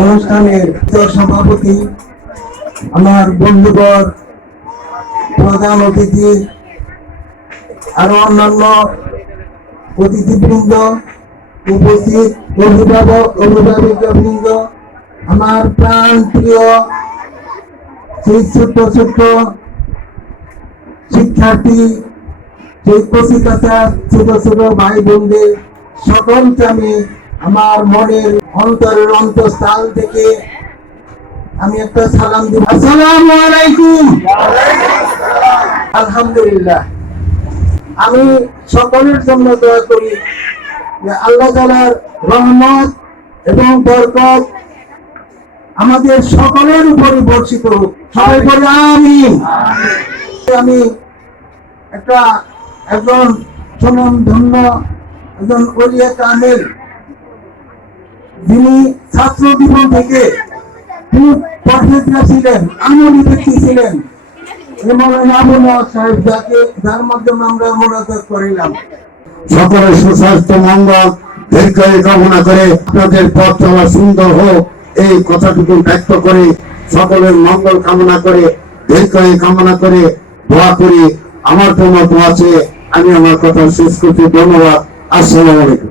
অনুষ্ঠানের সভাপতি, আমার বন্ধুবর প্রধান অতিথি, আরও অন্যান্য অতিথিবৃন্দ, উপস্থিত অভিভাবক অভিভাবিকা বৃন্দ আমার প্রাণ প্রিয় সেই ছোট্ট ছোট্ট শিক্ষার্থী, সেই কচিকাচা ছোট ছোট ভাই বোনদের, সকলকে আমি আমার মনের অন্তরের অন্তঃস্থান থেকে আমি একটা সালাম দিব। আসসালামু আলাইকুম। আলহামদুলিল্লাহ। আমি সকলের জন্য দয়া করি যে আল্লাহ তালার রহমত এবং বরকত আমাদের সকলের উপরে বর্ষিত হোক। সবাই বলে আমিন। আমি একটা একজন সুনাম ধন্য একজন ওলিয়া কামেল যিনি ছাত্র জীবন থেকে ছিলেন আমলি ব্যক্তি ছিলেন সুন্দর হোক, এই কথাটুকু ব্যক্ত করে সকলের মঙ্গল কামনা করে কামনা করে করি। আমার জন্য দোয়া আমি আমার কথা শেষ করছি। ধন্যবাদ। আসসালামু আলাইকুম।